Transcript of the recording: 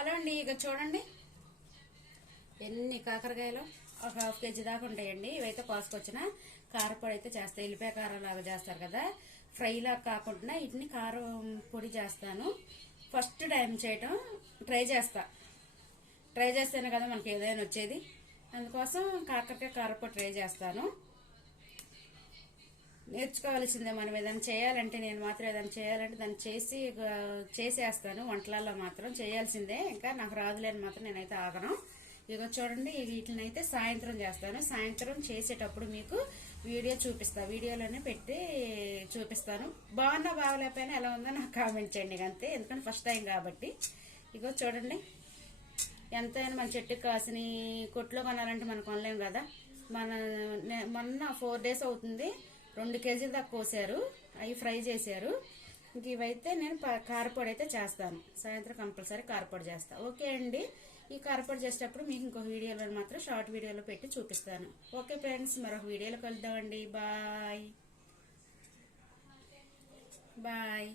Hello అండి ఇక చూడండి. ఎన్ని కాకరకాయలు ఒక హాఫ్ కేజీ దాకా ఉంటాయండి. ఇవైతే కోసుకొచ్చిన కారపొడి అయితే చేస్తాయి ఎల్లిపాయ కారం లాగా చేస్తారు కదా. ఫ్రైలా కాకుండా వీటిని కారం పొడి చేస్తాను. ఫస్ట్ టైం చేయటం ట్రై చేస్తా. ట్రై చేస్తేనే కదా మనకి ఏదైనా వచ్చేది. అందుకోసం కాకరకాయ కారపొడి ట్రై చేస్తాను. నేర్చుకోవాల్సిందే. మనం ఏదైనా చేయాలంటే నేను మాత్రం ఏదైనా చేయాలంటే దాన్ని చేసి చేసేస్తాను. వంటలలో మాత్రం చేయాల్సిందే. ఇంకా నాకు రాదులేని మాత్రం నేనైతే ఆగను. ఇక చూడండి వీటిని అయితే సాయంత్రం చేస్తాను. సాయంత్రం చేసేటప్పుడు మీకు వీడియో చూపిస్తా. వీడియోలోనే పెట్టి చూపిస్తాను. బాగున్నా బాగలేకపోయినా ఎలా ఉందో నాకు కామెంట్ చేయండి ఇక అంతే. ఎందుకంటే ఫస్ట్ టైం కాబట్టి. ఇగో చూడండి. ఎంతైనా మన చెట్టుకి కాసిన కొట్లో కొనాలంటే మనకు కొనలేము కదా. మన మొన్న ఫోర్ డేస్ అవుతుంది. రెండు కేజీలు దాకా కోసారు. అవి ఫ్రై చేశారు. ఇంక ఇవైతే నేను ప- కారపొడి అయితే చేస్తాను. సాయంత్రం కంపల్సరీ కారపొడి చేస్తాను ఓకే అండి. ఈ కారపొడి చేసేటప్పుడు మీకు ఇంకొక వీడియోలో మాత్రం షార్ట్ వీడియోలో పెట్టి చూపిస్తాను. ఓకే ఫ్రెండ్స్ మరొక వీడియోలో కలుద్దామండి. బాయ్. బాయ్.